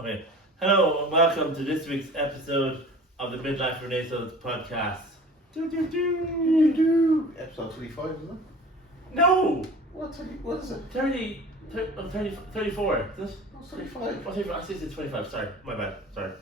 Okay. Hello and welcome to this week's episode of the Midlife Renaissance podcast. Episode 25, isn't it? No! What is it? 34. Is it? Oh, 35. Oh, 35. I said 25. Sorry. My bad. Sorry.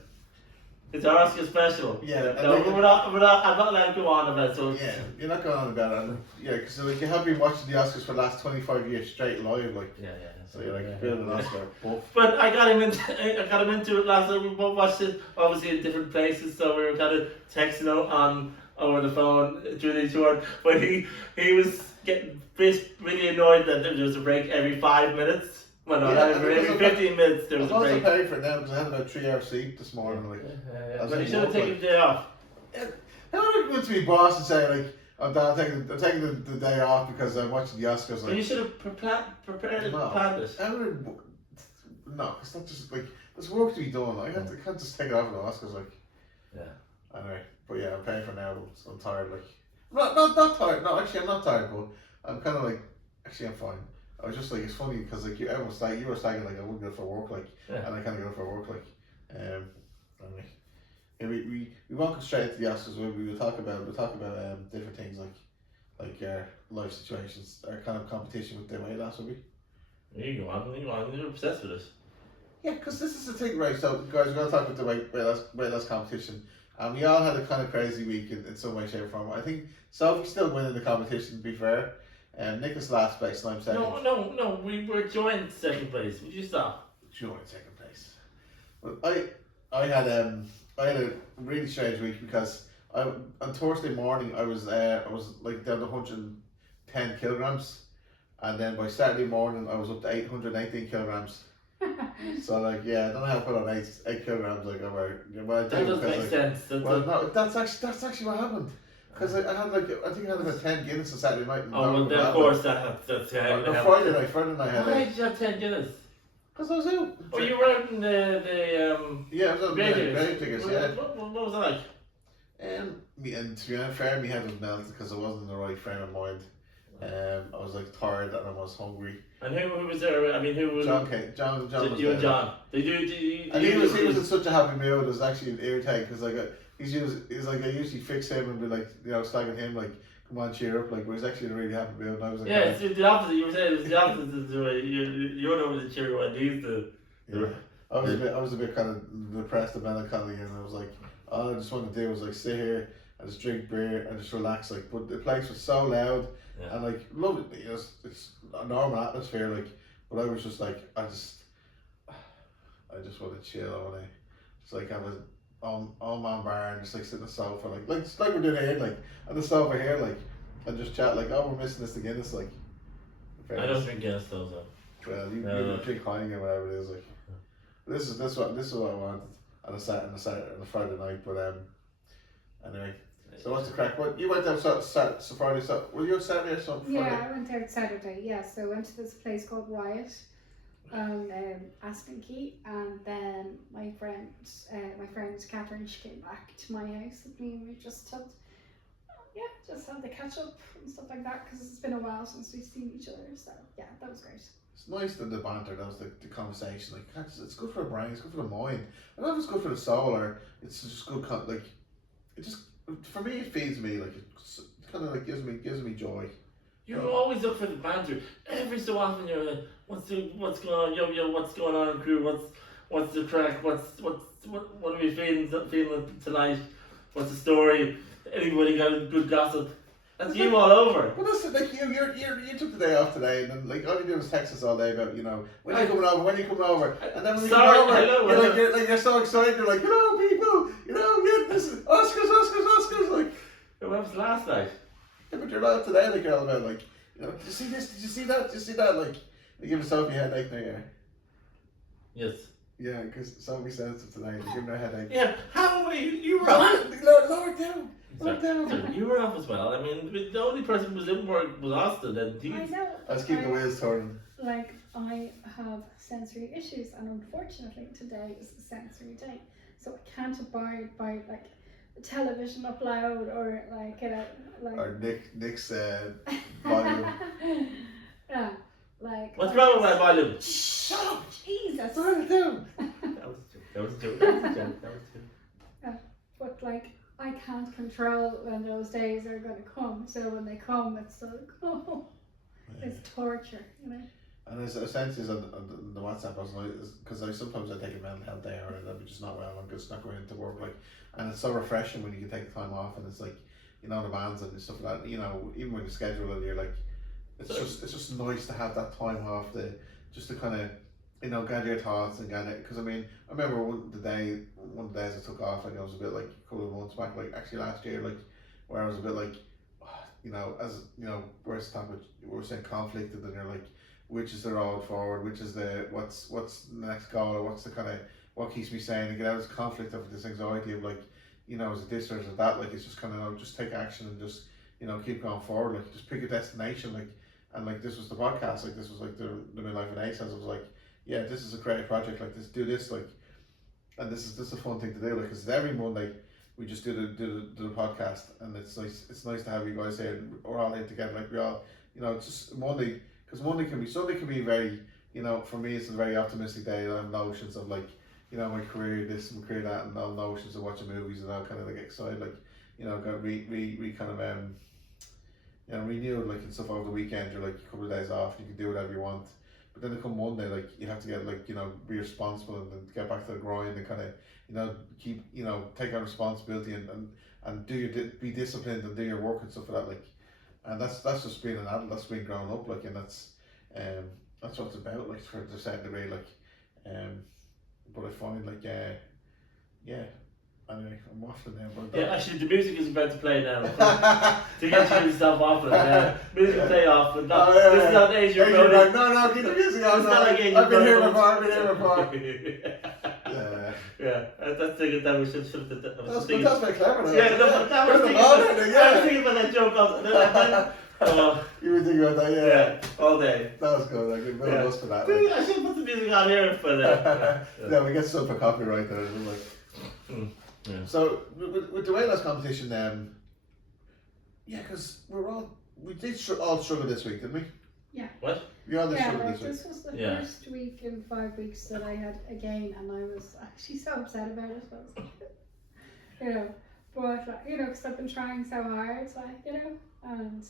It's our Oscar special. Yeah. No, I'm not allowed to go on about it. So Yeah, you're not going on about it. Yeah, because like, you have been watching the Oscars for the last 25 years straight live, like. Yeah. So you're like building an Oscar buff. But I got him into it last night. We both watched it obviously in different places, so we were kind of texting on over the phone during the tour. But he was getting really annoyed that there was a break every 5 minutes. Well, no, every 15 minutes there was a break. I was paying for it now because I had about 3 hours sleep this morning. Like, but he should have taken the day off. How are you going to be boss and say like, I'm taking the day off because I'm watching the Oscars? Like, But you should have prepared it, planned it. No, it's not just like there's work to be done. I can't just take it off the Oscars. Like, yeah. Anyway, but yeah, I'm paying for now. So I'm tired. Like, not tired. No, actually, I'm not tired. But I'm kind of like, actually, I'm fine. I was just like, it's funny because like you were saying like I wouldn't go for work, like, and I kind of go for work, like, anyway. Yeah, we won't go straight into the Oscars. We'll talk about different things like life situations, our kind of competition with the weight loss, will we? You go on. You're obsessed with this. Yeah, because this is the thing, right? So, guys, we're going to talk about the weight loss competition. And we all had a kind of crazy week in some way, shape, or form. I think Sophie's still winning the competition, to be fair. Nick is last place, and I'm second. No, we were joined second place. Would you stop? Joined second place. But I had a really strange week because on Thursday morning I was like down to 110 kilograms, and then by Saturday morning I was up to 818 kilograms. So like, yeah, I don't know how I put on 8 kilograms like over. Well, that doesn't make sense. That's actually what happened. Because I think I had about 10 Guinness on Saturday night. Then of course that's no, Friday night I had. Why did you have 10 Guinness? Because I was out. Oh, you were out in the Yeah, I was out in the grave diggers. Yeah. What was it like? And to be fair, my head was melted because I wasn't in the right frame of mind. I was like tired and I was hungry. And who was there? I mean, who was John was you and there. John. And he was in such a happy mood. It was actually irritating because like he's like I usually fix him and be like, you know, slagging him like, come on, cheer up, like, but he's actually in a really happy mood. And I was like, yeah, it's the opposite. You were saying it was the opposite of the way you're the one the cheer one. He's the. Yeah. I was a bit kind of depressed and melancholy, and I was like, all I just wanted to do was like sit here and just drink beer and just relax. Like, but the place was so loud and like loved it. You know, it's a normal atmosphere. Like, but I was just like, I just want to chill. I want to just like have a on my bar and just like sit on the sofa, like just like we're doing here, like on the sofa here, like, and just chat. Like, oh, we're missing this again. It's like, I don't drink Guinness though. So. Well, you drink Heineken, whatever it is, like. This is what I wanted on a Friday night, but anyway. So what's the crack? What you went out Friday? So were you on Saturday or something? Yeah, I went out Saturday. Yeah, so I went to this place called Wyatt, on Aston Key, and then my friend Catherine, she came back to my house with me, and we just had the catch up and stuff like that because it's been a while since we've seen each other. So yeah, that was great. It's nice that the banter, that was the conversation. Like, it's good for the brain, it's good for the mind. I don't know if it's good for the soul or it's just good. Like, it just, for me, it feeds me. Like, it kind of like gives me joy. You always look for the banter. Every so often you're like, what's going on? Yo, what's going on, crew? What's the crack? What are we feeling tonight? What's the story? Anybody got a good gossip? That's you all over. Well, listen, like you took the day off today, and then like all you do is text us all day about, you know, when are you coming over, and then when you come over, you're so excited, you're like, hello people, you know, yeah, this is Oscars, like. What was last night? Yeah, but you're not today, like, you're all about, like, you know, did you see this? Did you see that? Did you see that? Like, you give Sophie a headache now, yeah. Yes. Yeah, because Sophie says it tonight, you're giving her a headache. Yeah, how are you were lower it down. So you were off as well. I mean, the only person who was in work was Austin, and I know. Let's keep the wheels turning. Like, I have sensory issues, and unfortunately today is a sensory day, so I can't abide by like television up loud or like or Nick's volume. Yeah, like. What's wrong with my volume? Shut up, Jesus! Turn it down. That was can't control when those days are going to come. So when they come, it's like, oh, it's torture, you know. And there's essentially on the WhatsApp, because sometimes I take a mental health day or I'm just not well, I'm just not going into work, like, and it's so refreshing when you can take time off, and it's like, you know, the bands and stuff like that, you know, even when you schedule it, you're like, it's just nice to have that time off just to kind of, you know, gather your thoughts and gather, because I mean, I remember one of the days I took off, like I was a bit like a couple of months back, like actually last year, like where I was a bit like, you know, as you know, we're saying conflicted, and you're like, which is the road forward, which is what's the next goal, or what's the kind of, what keeps me sane, and get out of this conflict of this anxiety of like, you know, is it this or is it that, like it's just kind of, you know, just take action and just, you know, keep going forward, like just pick a destination, like, and like this was the podcast, like this was like the Midlife and Ace, as it was like, yeah, this is a creative project, like this, do this, like, and this is a fun thing to do, like, because every Monday we just do the podcast, and it's nice to have you guys here, we're all here together, like we all, you know, it's just Monday, because Sunday can be very, you know, for me it's a very optimistic day. I have notions of like, you know, my career this, my career that, and all notions of watching movies, and I'll kind of like excited, like, you know, got kind of you know, renewed, like, and stuff over the weekend. You're like a couple of days off, you can do whatever you want. But then come Monday, like you have to get, like, you know, be responsible and then get back to the grind and kind of, you know, keep, you know, take on responsibility and be disciplined and do your work and stuff like that, like, and that's just being an adult, that's being grown up, like, and that's what it's about, like, for a certain degree, like, but I find like yeah. Anyway, I'm waffling now, but yeah, actually, the music is about to play now. To get you yourself off it. Music play off, but not, this is not Asian Road. No, keep the music on. It's not like Asian I've been here Road. before. Yeah. That's thinking that we should have done that. That's very clever. Now. Yeah, no, but I was thinking about that joke also. You were thinking about that, yeah, all day. That was good. I give a bust for that. I should put the music on here, but yeah, we get stuff for copyright there. Like. Yeah. So with the weight loss competition, yeah, because we did all struggle this week, didn't we? Yeah. What? We all did struggle like this week. this was the first week in 5 weeks that I had a gain, and I was actually so upset about it. But I was like, you know, but you know, because I've been trying so hard, like, you know, and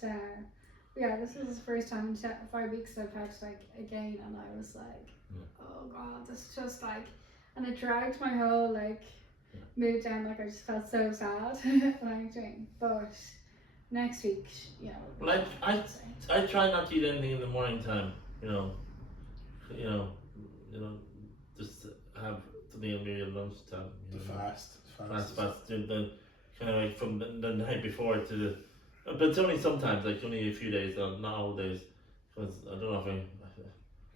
yeah, this is the first time in 5 weeks I've had like a gain, and I was like, oh god, this is just like, and it dragged my whole like mood down, like I just felt so sad like doing, but next week, you know. Well, I try not to eat anything in the morning time, you know, just have something at maybe at lunchtime. The fast. Do the kind of like from the night before to the, but it's only sometimes, like only a few days, not all days, because I don't know if it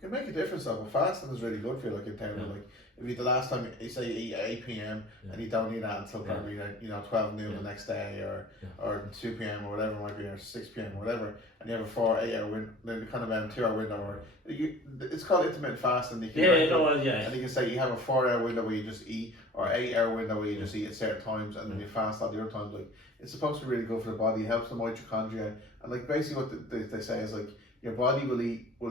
can make a difference though, but fasting is really good for you, like in terms of like, if you the last time you say you eat at 8 p.m. and you don't eat that until probably 12 noon the next day, or 2 p.m. or whatever it might be, or 6 p.m. or whatever, and you have a 4-8 hour window, then kind of 2 hour window, or it's called intermittent fasting. And you can say you have a 4 hour window where you just eat, or 8 hour window where you just eat at certain times, and then you fast all the other times. Like, it's supposed to be really good for the body. It helps the mitochondria, and like basically what they say is like, your body will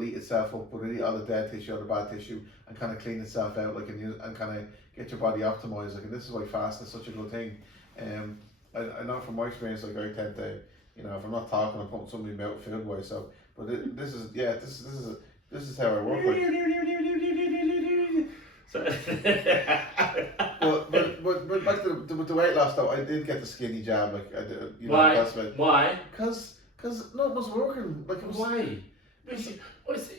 eat itself up, but it'll eat all the dead tissue, all the bad tissue, and kind of clean itself out, like, and kind of get your body optimized. Like, and this is why fasting is such a good thing. I know from my experience, like, I tend to, you know, if I'm not talking, I'm putting something in my mouth food wise. So, but this is how I work. Like. but back to the weight loss though, I did get the skinny jab. Like, I did, you know, why? That's about, why? Because no, it was working. Like, it was. Why?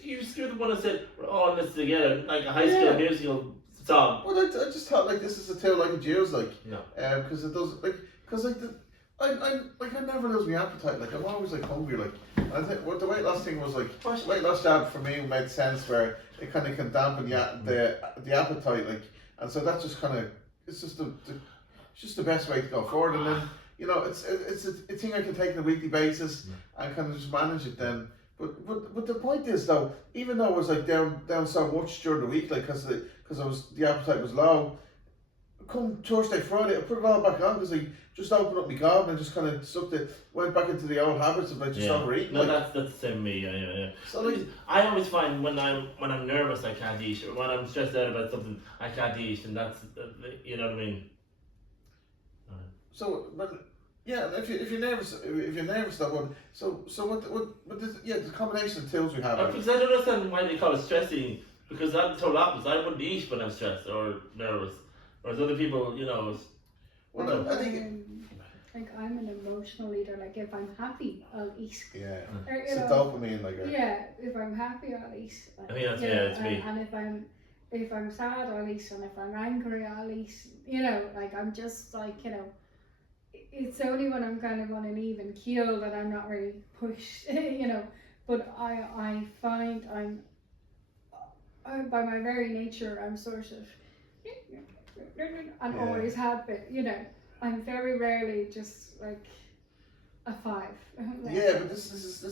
You're the one that said we're all in this together, like a high school musical song. Well, I just thought like this is a tale like a Jews, like, no, because it does I never lose my appetite. Like, I'm always like hungry. Like, and I think what the weight loss thing was like, weight loss jab for me made sense where it kind of can dampen the appetite, like, and so that's just kind of it's just the best way to go forward, and then. You know, it's a thing I can take on a weekly basis and kind of just manage it then. But the point is though, even though I was like down so much during the week, like because the appetite was low. Come Thursday, Friday, I put it all back on because I just opened up my gob and just kind of went back into the old habits of like just overeating. No, like, that's the same me. Yeah. So like, I always find when I'm nervous I can't eat, or when I'm stressed out about something I can't eat, and that's you know what I mean. So, Yeah, if you're nervous, that one. So what this, yeah, the combination of tools we have. Because I don't understand why they call it stress eating. Because I'm the total opposite. I wouldn't eat when I'm stressed or nervous. Whereas other people, Well, I think. Like I'm an emotional eater. Like if I'm happy, I'll eat. Yeah. Or, It's a dopamine, like. Yeah, if I'm happy, I'll eat. Like, I think that's it's me. And if I'm sad, I'll eat, and if I'm angry, I'll eat. Like I'm just like it's only when I'm kind of on an even keel that I'm not really pushed. But I find by my very nature, I'm sort of and always have been. I'm very rarely just like a 5. Yeah, but this is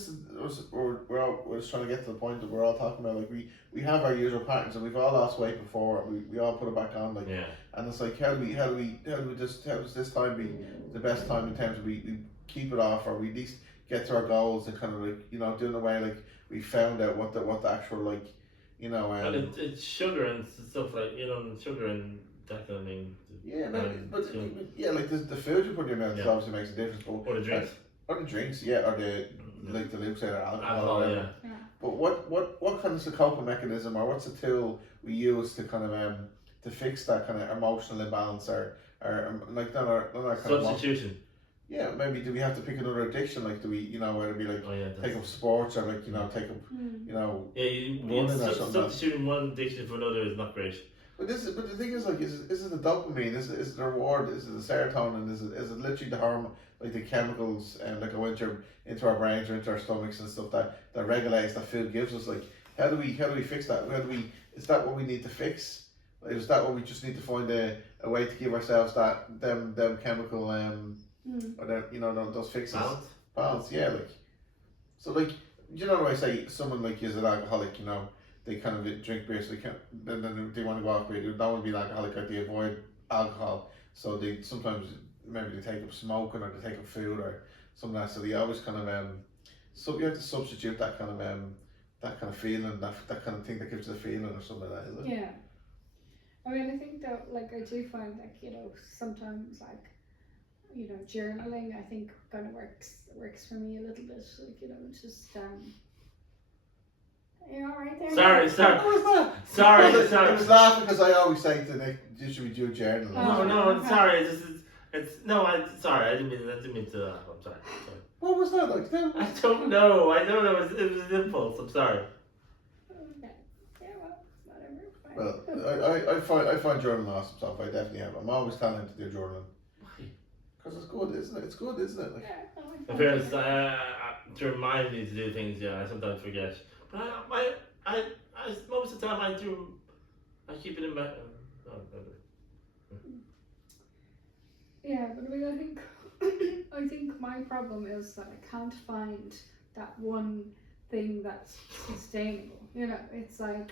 we're just trying to get to the point that we're all talking about, like we have our usual patterns and we've all lost weight before, we all put it back on, like, and it's like how does this time be the best time in terms of we keep it off, or we at least get to our goals and kind of like doing away, like we found out what the actual, like, and it's sugar and stuff, like, sugar and that kind of thing. Yeah, like the food you put in your mouth obviously makes a difference, but or the drinks. Or the drinks, or the like the Luke said, or alcohol, yeah. But what kind of a coping mechanism, or what's the tool we use to kind of to fix that kind of emotional imbalance, or like not our kind of substitution? Yeah, maybe do we have to pick another addiction? Like, do we, whether it be like take up sports, or like take up substituting one addiction for another is not great. But the thing is, like, is it the dopamine? Is it the reward? Is it the serotonin? Is it literally the hormone, like the chemicals, that go into our brains or into our stomachs and stuff that regulates that food gives us? Like, how do we fix that? Is that what we need to fix? Like, is that what we just need to find a way to give ourselves them chemical or that, those fixes? Balance, yeah, like, so, like, when I say someone like is an alcoholic, they kind of drink beer, so then they want to go off beer. They don't want to be an alcoholic, or they avoid alcohol. So they sometimes maybe they take up smoking, or they take up food, or something like that. So they always kind of so you have to substitute that kind of feeling, that kind of thing that gives you the feeling, or something like that, is it? Yeah. I mean, I think that, like, I do find, like, sometimes, like, journaling, I think kind of works for me a little bit, like, just you all right there? Sorry. What was that? Sorry. I was laughing because I always say to Nick, should we do journaling? No, sorry. Sorry. I didn't mean to. I'm sorry. What was that like? I don't know. It was an impulse. I'm sorry. Okay. Yeah, well, whatever. Well, I find journaling awesome stuff. I definitely am. I'm always telling him to do journaling. Why? Because it's good, isn't it? It's good, isn't it? Like, in fairness, to remind me to do things, I sometimes forget. But I most of the time I keep it in my. Yeah, but I mean, I think my problem is that I can't find that one thing that's sustainable. It's like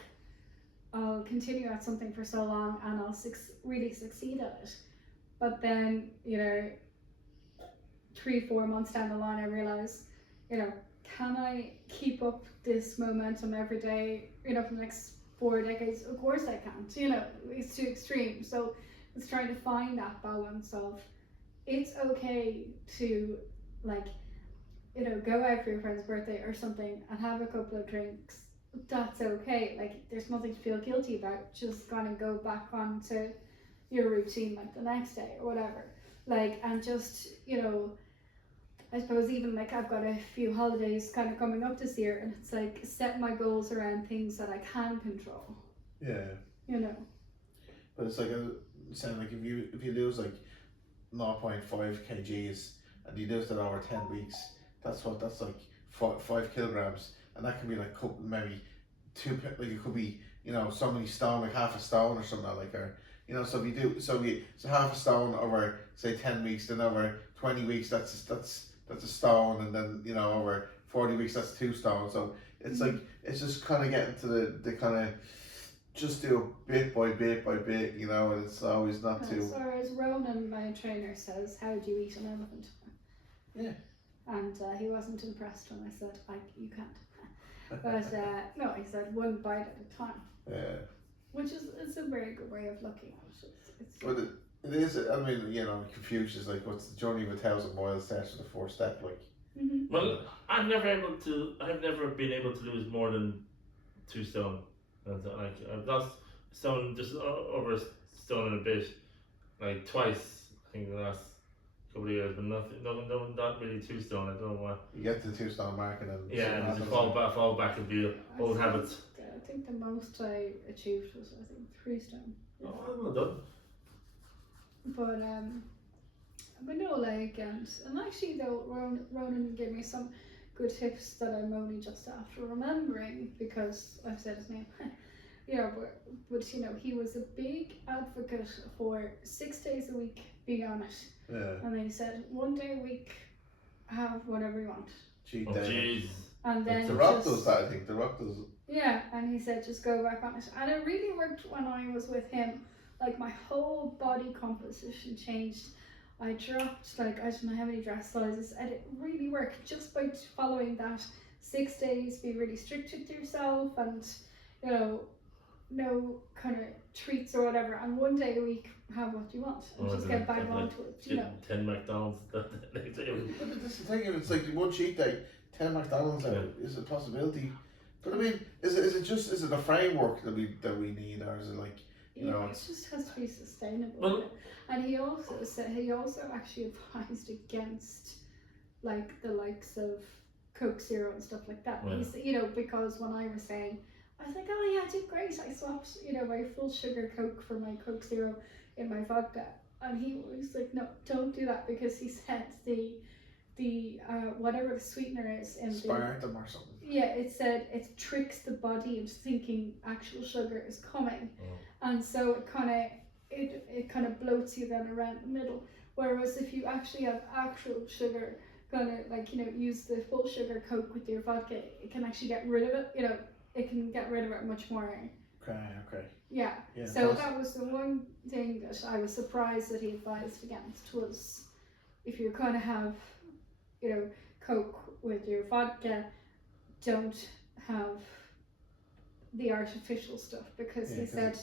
I'll continue at something for so long and I'll really succeed at it, but then 3-4 months down the line I realize, can I keep up this momentum every day, for the next 4 decades? Of course I can't, it's too extreme. So it's trying to find that balance of, it's okay to, like, go out for your friend's birthday or something and have a couple of drinks. That's okay. Like, there's nothing to feel guilty about. Just kind of go back onto your routine, like, the next day or whatever. Like, and just, I suppose even, like, I've got a few holidays kind of coming up this year, and it's like set my goals around things that I can control. Yeah. But it's like saying, like, if you lose like 0.5 kgs and you lose that over 10 weeks, that's like 5 kilograms, and that can be like maybe 2, like it could be so many stone, like half a stone or something like, or so if you do so half a stone over say 10 weeks, then over 20 weeks that's a stone, and then over 40 weeks that's 2 stones. So it's like it's just kind of getting to the kind of just do bit by bit by bit, and it's always not too. So as Ronan, my trainer, says, how do you eat an elephant? Yeah. And he wasn't impressed when I said, you can't. But no, he said 1 bite at a time. Yeah. Which is, it's a very good way of looking at it. It is. I mean, Confucius, like, what's the journey of 1,000 miles starts with the first step, like. Well, I've never been able to lose more than 2 stone. And like I've lost stone just over a stone and a bit, like twice. I think in the last couple of years, but not really 2 stone. I don't know why. You get to the 2 stone mark and then. Yeah, and it's a fall back of the old habits. I think the most I achieved was, I think, 3 stone. Oh, well done. But no, like, and actually though, Ronan gave me some good tips that I'm only just after remembering because I've said his name. But he was a big advocate for 6 days a week being on it. Yeah. And then he said 1 day a week, have whatever you want. Cheat Oh day. jeez. And then The Rock does that, I think. The Rock does. Yeah, and he said just go back on it. And it really worked when I was with him. Like my whole body composition changed. I dropped like I don't know how many dress sizes, and it really worked just by following that 6 days. Be really strict with yourself, and no kind of treats or whatever. And 1 day a week, have what you want, and just get back onto it. 10 McDonald's that next day. But that's the thing. If it's like 1 cheat day, 10 McDonald's is a possibility. But I mean, is it a framework that we need, or is it like? It just has to be sustainable. Well, and he also actually advised against like the likes of Coke Zero and stuff like that. Yeah. He's, because when I was saying, I was like, oh yeah, I did great. I swapped, my full sugar Coke for my Coke Zero in my vodka. And he was like, no, don't do that, because he said the whatever the sweetener is in aspartame or something. Yeah, it said it tricks the body into thinking actual sugar is coming, and so it kind of bloats you then around the middle. Whereas if you actually have actual sugar, use the full sugar Coke with your vodka, it can actually get rid of it. It can get rid of it much more. Okay. Yeah. So that was the one thing that I was surprised that he advised against, was if you're going to have, Coke with your vodka, don't have the artificial stuff, because he said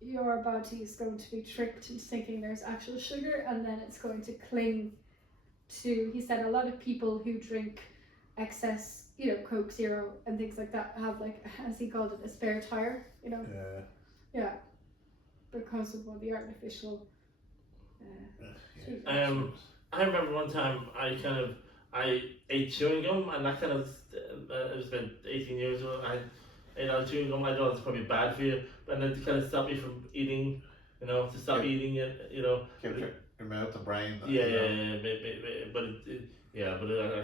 your body is going to be tricked into thinking there's actual sugar, and then it's going to cling to, he said a lot of people who drink excess, Coke Zero and things like that have, like, as he called it, a spare tire, Yeah. Because of all the artificial I remember one time I ate chewing gum, and that it was about 18 years ago. I ate all chewing gum. I know it's probably bad for you, but then to kind of stop me from eating, to stop eating it, Keep your mouth and brain. But I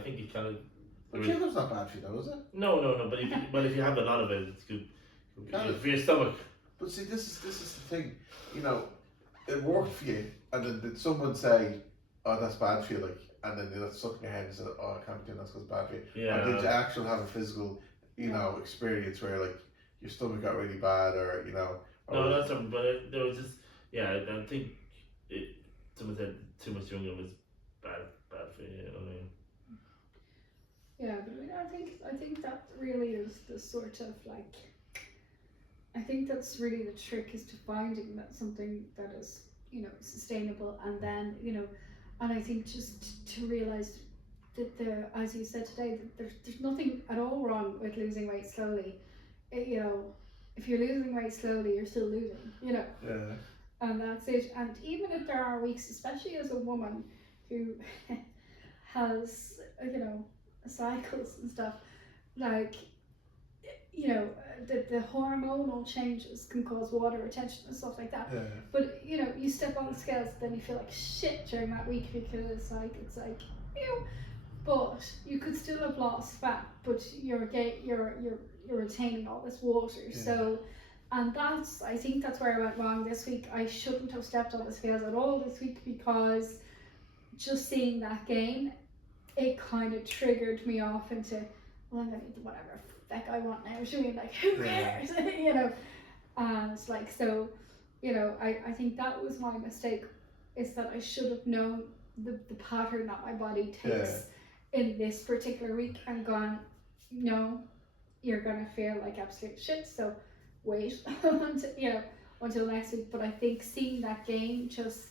think it kind of. Chewing gum's not bad for you, though, is it? No. But if you have a lot of it, it's good for your stomach. But see, this is the thing. It worked for you, and then did someone say, "Oh, that's bad for you," like, and then they stuck in your head and said, "Oh, I can't be doing that because it's bad for you." Yeah. Or did you actually have a physical, experience where like your stomach got really bad, or No, that's something. But there was just I don't think someone said too much chewing gum is bad for you. Yeah, but I think that really is the sort of like. I think that's really the trick, is to finding that something that is, sustainable, and then, and I think just to realize that as you said today, that there's nothing at all wrong with losing weight slowly. If you're losing weight slowly, you're still losing, Yeah. And that's it. And even if there are weeks, especially as a woman who has, cycles and stuff, like, the hormonal changes can cause water retention and stuff like that. Yeah. But you step on the scales, then you feel like shit during that week, because it's like but you could still have lost fat, but you're retaining all this water. Yeah. So, and I think that's where I went wrong this week. I shouldn't have stepped on the scales at all this week, because just seeing that gain, it kind of triggered me off into, well, I'm gonna eat whatever that I want now. Like, who cares? And it's like, so, I think that was my mistake, is that I should have known the pattern that my body takes in this particular week, and gone, no, you're gonna feel like absolute shit, so wait until next week. But I think seeing that game just,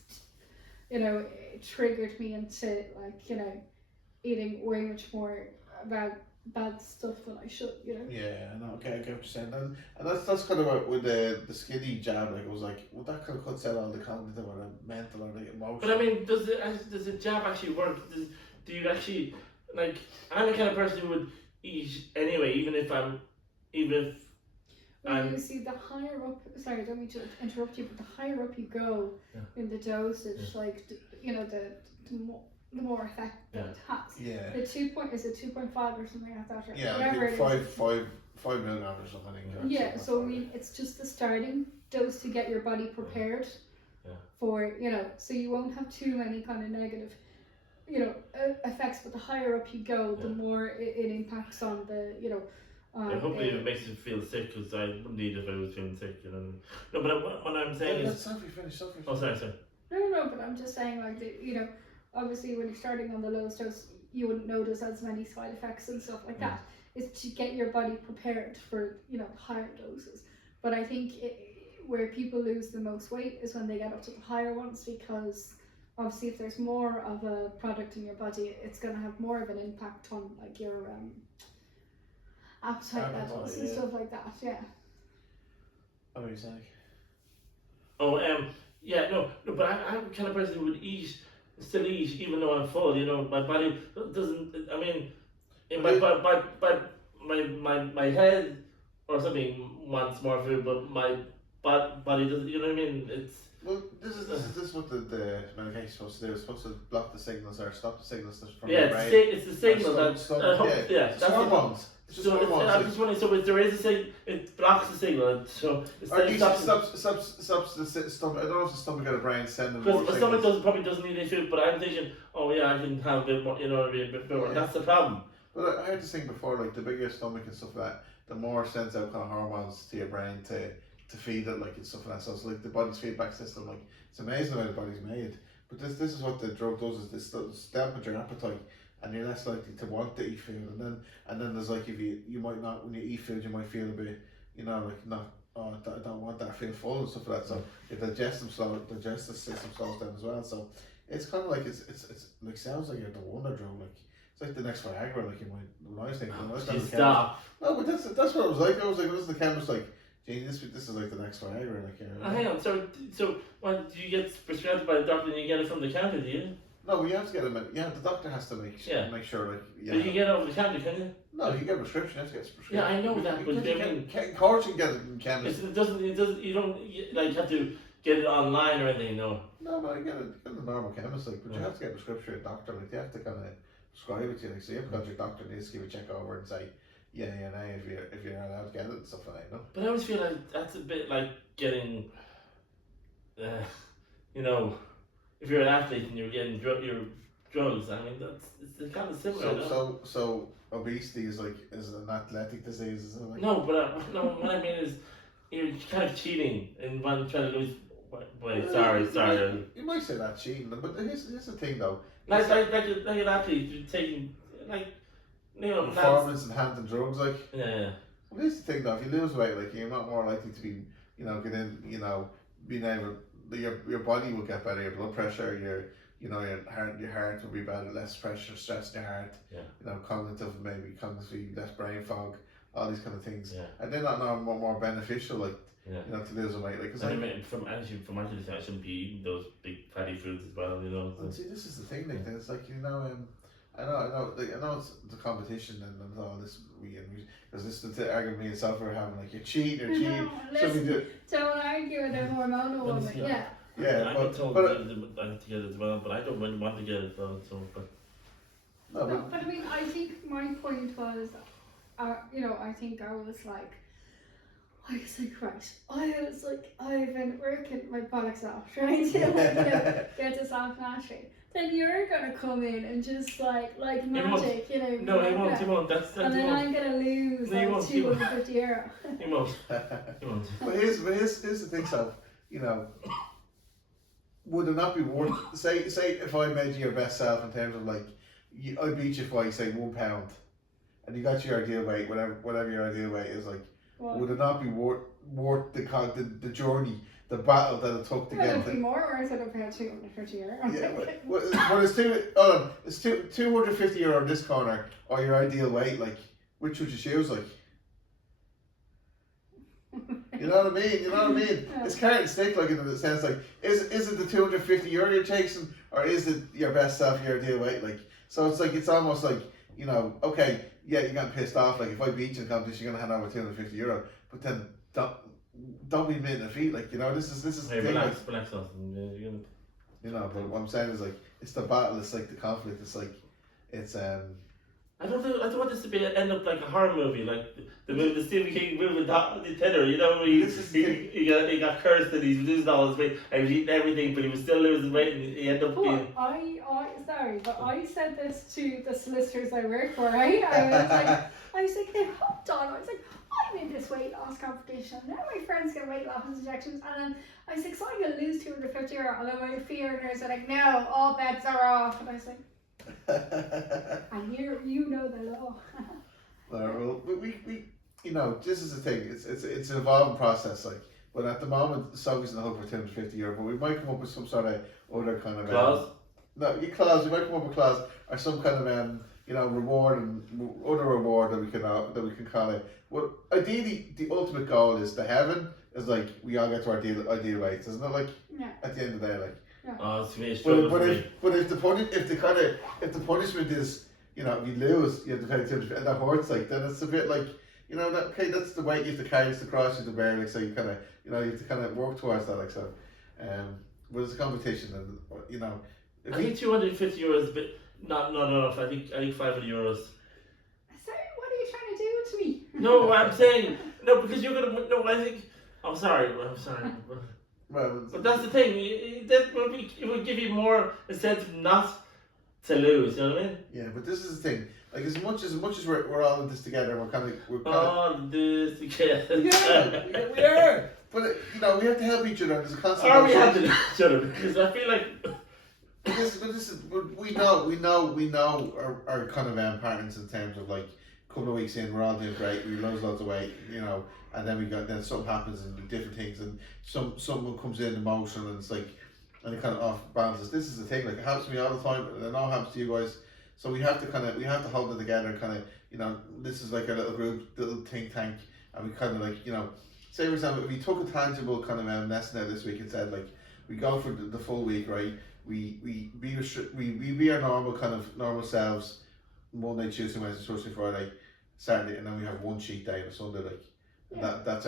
it triggered me into eating way much more bad stuff than I should. Yeah, I know. Okay, I get what you're saying, and that's kind of what with the skinny jab. Like, it was like, well, that kind of cuts out all the cognitive or the mental or the emotional. But I mean, does the jab actually work? Do you actually like? I'm the kind of person who would eat anyway, even if you see, the higher up, sorry, I don't mean to interrupt you, but the higher up you go in the dosage, like the more effect that it has. Yeah. The 2.5 or something like that, or Yeah, whatever like it is. 5 milligrams or something. Yeah, so I mean, it's just the starting dose to get your body prepared for, so you won't have too many kind of negative, effects. But the higher up you go, the more it impacts on the, hopefully it makes you feel sick, because I wouldn't eat if I was feeling sick. No, but what I'm saying is. Finish. Oh, sorry. No, but I'm just saying, like, obviously when you're starting on the lowest dose, you wouldn't notice as many side effects and stuff like that. It's to get your body prepared for, higher doses. But I think where people lose the most weight is when they get up to the higher ones, because obviously if there's more of a product in your body, it's going to have more of an impact on like your appetite levels and stuff like that. Yeah. What are you saying? Oh, but I'm the kind of person who would still eat even though I'm full. My body doesn't. I mean, in my head or something wants more food, but my body doesn't. You know what I mean? It's. Well, this is what the medication is supposed to do. It's supposed to block the signals or stop the signals from your brain. It's the signal that's that's hormones. I'm just wondering. So if there is a signal, it blocks the signal. So it's or stops the stomach. I don't know if the stomach or the brain sending more. Because the stomach probably doesn't need any food, but I'm thinking, I can have a bit more. A bit more. Yeah. That's the problem. But I heard this thing before, like the bigger your stomach and stuff like that, the more sends out kind of hormones to your brain to feed it, like, and stuff like that. So it's like the body's feedback system. Like, it's amazing how the body's made. But this is what the drug does: is this dampens your appetite, and you're less likely to want to eat food. And then there's like, if you might not, when you eat food, you might feel a bit, like not. Oh, I don't want that. I feel full and stuff like that. So your digestive system slows down as well. So it's kind of like it's like, sounds like you're the wonder drug. Like, it's like the next Viagra. Like, when I was thinking, Stop. No, but that's what it was like. I was like, this is the chemist like. Gee, this is like the next Viagra, like. Hang on. So when do you get prescribed by the doctor and you get it from the counter? Do you? No, you have to get them. Yeah, the doctor has to make sure, like. Yeah. But you get it over the counter, can you? No, you get a prescription. You have to get a prescription. Yeah, I know that, but of course you can get it in chemist. It doesn't. You don't like have to get it online or anything. No. No, you get it in the normal chemist, like. But you have to get a prescription from a doctor. Like, they have to kind of prescribe it to you. Like, so you have to go to your doctor and just give a check over and say. Yeah, if you're allowed to get it and stuff like that, But I always feel like that's a bit like getting, if you're an athlete and you're getting your drugs. I mean, it's kind of similar. So obesity is an athletic disease, is it? Like? No, but what I mean is you're kind of cheating and trying to lose. Wait, sorry. You might say that cheating, but here's the thing though. Like an athlete, you're taking performance enhancing drugs, like. Yeah. Well, here's the thing though. If you lose weight, like, you're not more likely to be, being able. Your body will get better. Your blood pressure, your heart will be better. Less pressure, stress in your heart. Yeah. Cognitive, less brain fog. All these kind of things. Yeah. And they're not more beneficial, like. Yeah. To lose weight, like. Cause from my understanding, I shouldn't be eating those big fatty foods as well. Well, see, this is the thing, like. It's like, I know it's the competition and all this. Because this is the argument me and Self were having, like, you're cheating. Don't argue with a hormonal woman. Yeah. Yeah, I've been told I have to get it as well, but I don't really want to get it as well. So, but I mean, I think my point was, I think I was like, right. I've been working my bollocks off trying to get this off naturally. Then you're gonna come in and just like magic, No, he won't. That's and then I'm gonna lose €250. He won't. But here's the thing, so would it not be worth? Say if I made you your best self in terms of like, I beat you by say £1, and you got your ideal weight, whatever your ideal weight is, like. What? Would it not be worth the journey the battle that it took to Will get it be more, or is it about €250? Yeah, but it's 250 euro in this corner, or your ideal weight. Like, which would you choose? Like, you know what I mean? You know what I mean? Yeah. It's carrot and stick, like in the sense, like, is it the 250 euro you're chasing, or is it your best self, your ideal weight? Like, so it's like, it's almost like, you know, okay, yeah, you're getting pissed off. Like, if I beat you in competition, you're gonna hand over 250 euro, but then don't be mid in the feet. Like, you know, this is the Hey, thing, relax, like, relax, Austin. you know. But what I'm saying is, like, it's the battle. It's like the conflict. It's like, it's I don't want this to be end up like a horror movie, like the Stephen King movie with the Tenor. You know, he got cursed and he's losing all his weight. And he was eating everything, but he was still losing weight, and he ended up But being. I said this to the solicitors I work for, right? I was like, hey, hold on. I was like, I'm in this weight loss competition. Now my friends get weight loss injections, and then I was like, so I'm gonna lose €250, and then my fee earners are like, no, all bets are off, and I was like, and you know the law. well, we you know, this is the thing. It's an evolving process. Like, but at the moment, Sophie's in the hope for 250 euro. But we might come up with some sort of other kind of Clause? Clause. We might come up with clause or some kind of you know, reward and other reward that we can call it. Well, ideally, the ultimate goal is the heaven. Is like we all get to our ideal weights, isn't it? Like, Yeah. at the end of the day, like. Yeah. Oh, it's really But if the punishment is, you know, if you lose, you have to pay 250, and that hurts, like, then it's a bit like, you know, that, okay, that's the weight you have to carry, it's the cross you have to bear, like, so you kind of, you know, you have to kind of work towards that, like, so, but it's a competition, and, you know, I think €250 is a bit not enough. I think €500. Sorry, what are you trying to do to me? No, I'm saying no, because you're gonna. No, I think. I'm sorry. well, But that's the thing. That would give you more incentive not to lose. You know what I mean? yeah, but this is the thing. Like, as much as we're all in this together, we're kind of All this together. yeah, we are. But you know, we have to help each other. There's a constant. Or we have to do each other, because I feel like. But we know our kind of patterns in terms of, like, a couple of weeks in, we're all doing great, we lose lots of weight, you know, and then something happens and different things, and someone comes in emotional, and it's like, and it kind of off balances. This is the thing, like, it happens to me all the time, and it all happens to you guys. So we have to hold it together, kind of, you know. This is like a little group, little think tank, and we kind of, like, you know, say for example, if we took a tangible kind of lesson out this week and said, like, we go for the full week, right? We be our normal selves, Monday, Tuesday, Wednesday, Thursday, Friday, Saturday, and then we have one cheat day on a Sunday, like, Yeah. that's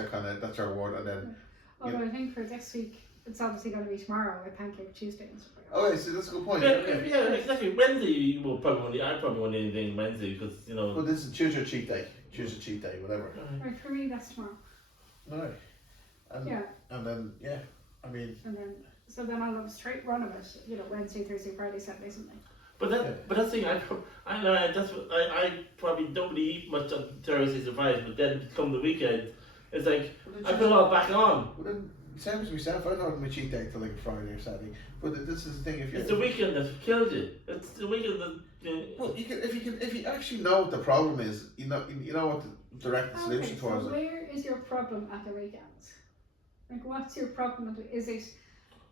our reward, and then. Although I think for this week, it's obviously going to be tomorrow with Pancake Tuesday and stuff like that. Oh, yeah, so that's a good point. Yeah, Okay. yeah, exactly. Wednesday, I probably won't need anything Wednesday, because, you know. Well, this is choose your cheat day, whatever. Right, for me, that's tomorrow. Right. And, Yeah. And then, yeah, I mean. So then I'll have a straight run of it, you know, Wednesday, Thursday, Friday, Saturday, Sunday. But that's the thing. I probably don't really eat much on Thursdays and Fridays, but then come the weekend, it's like I put it all back on. Well, then, same as myself, I don't have my cheat day till like a Friday or Saturday. But this is the thing, It's the weekend that killed you. It's the weekend that. Well, if you actually know what the problem is, you know what the direct solution So towards it. where is your problem at the weekends? Like, what's your problem? Is it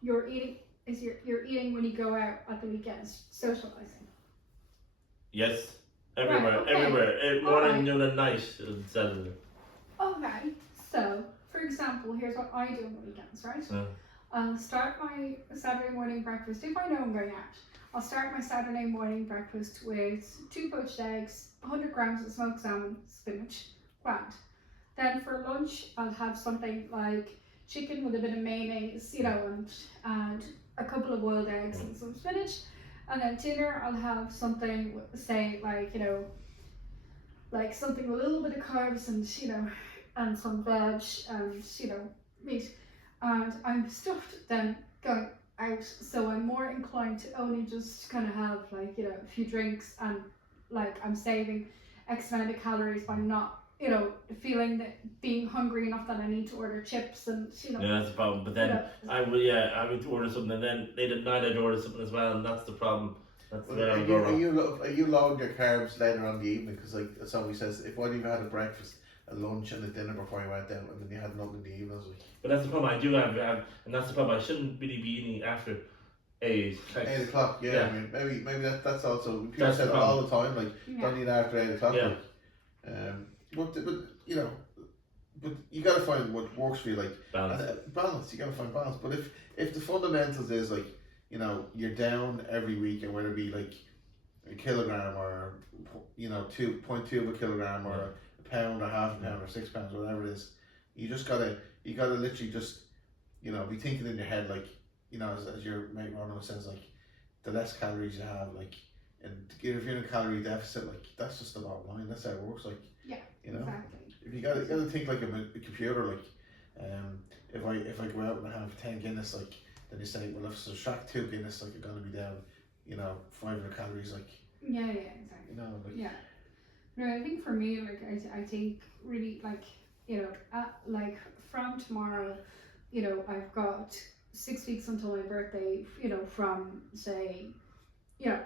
you're eating? Is you're eating when you go out at the weekends, socializing? Yes, everywhere, Right, okay. everywhere. Morning, Alright. noon, and night on Saturday. Okay, so for example, here's what I do on the weekends, right? Yeah. I'll start my Saturday morning breakfast if I know I'm going out. I'll start my Saturday morning breakfast with 2 poached eggs, 100 grams of smoked salmon, spinach, grand. Then for lunch, I'll have something like chicken with a bit of mayonnaise, you know, and a couple of boiled eggs and some spinach. And then dinner, I'll have something, say, like, you know, like something with a little bit of carbs and, you know, and some veg and, you know, meat. And I'm stuffed then going out, so I'm more inclined to only just kind of have, like, you know, a few drinks, and like I'm saving X amount of calories by not, you know, feeling that being hungry enough that I need to order chips and, you know. Yeah, that's the problem. But then you know, I would order something, and then late at night I'd order something as well, and that's the problem. That's Well, where are I'm going. you loading your carbs later on in the evening? Because, like somebody says, if one of you had a breakfast a lunch and a dinner before you went out, and then you had nothing in the evenings. Like But that's the problem I do have, and that's the problem. I shouldn't really be eating after 8. Like, 8 o'clock, yeah. Yeah. I mean, maybe that's also people That's say the that all the time. Like Yeah. don't eat after 8 o'clock. Yeah. Like, but you know, but you gotta find what works for you. Like balance. balance. You gotta find balance. But if the fundamentals is like, you know, you're down every week, and whether it be like a kilogram or 2.2 of a kilogram or a pound or half a pound or 6 pounds, whatever it is, you gotta literally just be thinking in your head, like, as your mate Ronald says, like, the less calories you have, like, and if you're in a calorie deficit, like, that's just the bottom line. That's how it works. Like, Yeah, exactly. if you gotta think like a computer. Like, if I go out and I have 10 Guinness, like, then you say, well, if I subtract 2 Guinness, like, you're gonna be down 500 calories. Like, Yeah, exactly. like, Yeah. No, I think for me, like, I think really, like, like from tomorrow, I've got 6 weeks until my birthday, from say,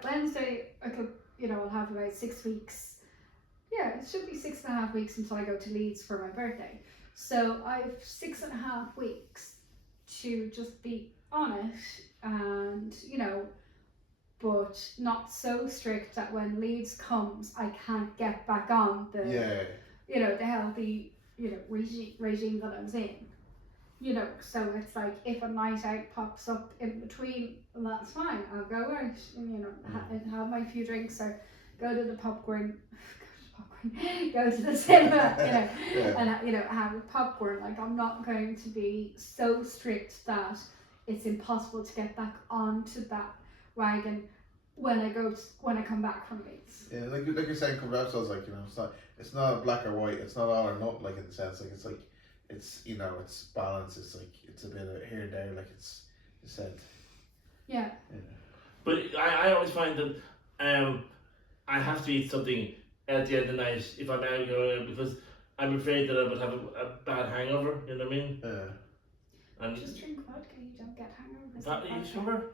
Wednesday, I could, I'll have about 6 weeks. Yeah, it should be 6.5 weeks until I go to Leeds for my birthday. So I've 6.5 weeks to just be on it, and, but not so strict that when Leeds comes, I can't get back on the, the healthy, regime that I was in. So it's like, if a night out pops up in between, well, that's fine. I'll go out and, and have my few drinks, or go to the popcorn, go to the cinema, and have a popcorn. Like, I'm not going to be so strict that it's impossible to get back onto that wagon when I come back from Leeds. Yeah, like you're saying, coming out, so it's like, it's not black or white. It's not all or nothing. Like, in the sense, like, it's like, it's it's balance. It's like, it's a bit of here and there. Like, it's said. Yeah. But I always find that I have to eat something at the end of the night if I'm out going, because I'm afraid that I would have a bad hangover. You know what I mean? Yeah. And Just drink vodka. You don't get hangovers. Are you sure?